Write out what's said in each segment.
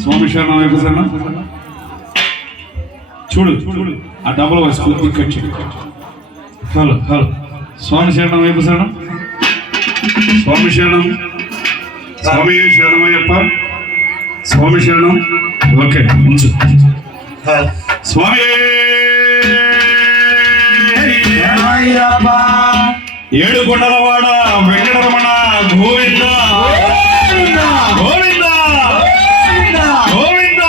స్వామి శరణం అయిపోతున్నా చూడు చూడు ఆ డబ్బులు వేసుకో హలో హలో స్వామి శరణం అయిపోతున్నా స్వామి శరణం స్వామి శరణమయ్యప్ప స్వామి శరణం ఓకే ఉంచు స్వామి ఏడు కొండలవాడ వెంకటరమణ గోవింద గోవింద గోవింద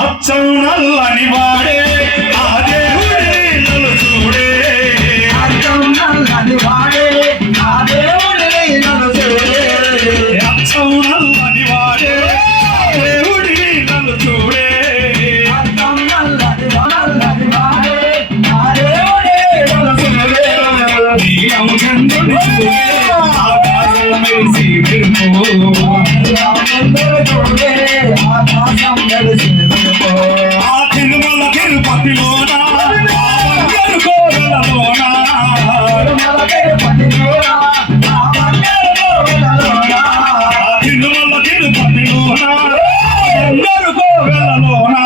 అచ్చం నల్లని వాడే ఆ దేవుడే నన్ను చూడే అచ్చం నల్లని వాడే ఆ దేవుడే నన్ను చూడే అచ్చం నల్లని వాడే దేవుడి నన్ను చూడే అచ్చం నల్లని వాడే ఆ దేవుడే నన్ను చూడే నీలం చంద్రుడి చూడే ఆకాశం మెరిసి విరుపు ఆకాశం మెరిసి విరుపు ఆ తిరుమల తిరుపతిలోన బంగారు కోవెలలోన తిరుమల తిరుపతిలోన బంగారు కోవెలలోన తిరుమల తిరుపతిలోన బంగారు కోవెలలోన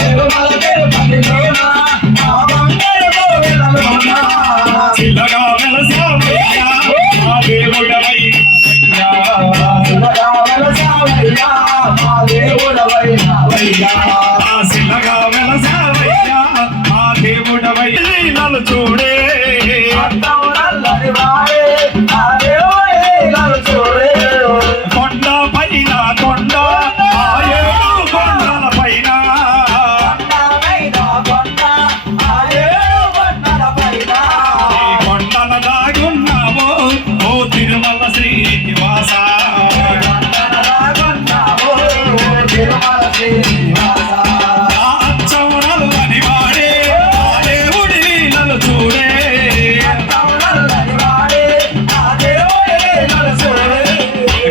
తిరుమల తిరుపతిలోన బంగారు కోవెలలోన చిల్లగా వెలసావయ్యా ఆ దేవుడవయ్యా చిల్లగా వెలసావయ్యా ఆ దేవుడవయ్యా ఆ చిల్లగా వెలసావయ్యా ఆ దేవుడవయ్యా నన్ను చూడే అద్దం నల్లని వాడే ఆ దేవుడే నన్ను చూడే కొండ పైన కొండ ఆ ఏడు కొండల పైన ఈ కొండల దాగున్నావో ఓ తిరుమల శ్రీనివాస ఆ అచ్చం నల్లని వాడే ఆ దేవుడి నన్ను చూడే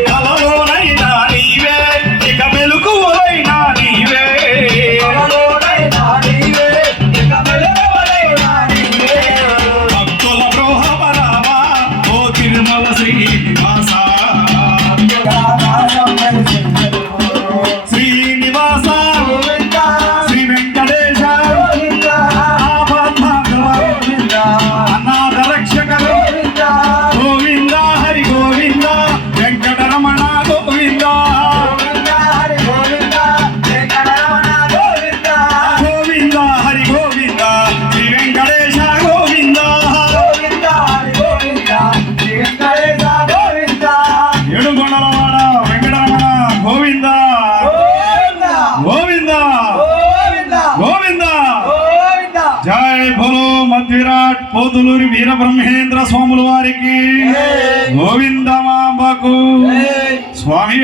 కలలోనైనా నీవే ఇక మెలకువలైనా నీవే భక్తుల బ్రోహపరామా ఓ తిరుమల శ్రీనివాస శ్రీనివాస శ్రీ వెంకటేశ ఆపద్బాంధవ అనాథ రక్షక గోవింద హరి గోవింద వెంకటరమణ గోవింద గోవింద హరి గోవింద శ్రీ వెంకటేశ గోవింద ఏడుకొండలవాడ వెంకటరమణ గోవింద గోవింద గోవింద జై భోలో మధ్విరాట్ పోతులూరి వీరబ్రహ్మేంద్ర స్వాముల వారికి గోవిందమాంబకు స్వామి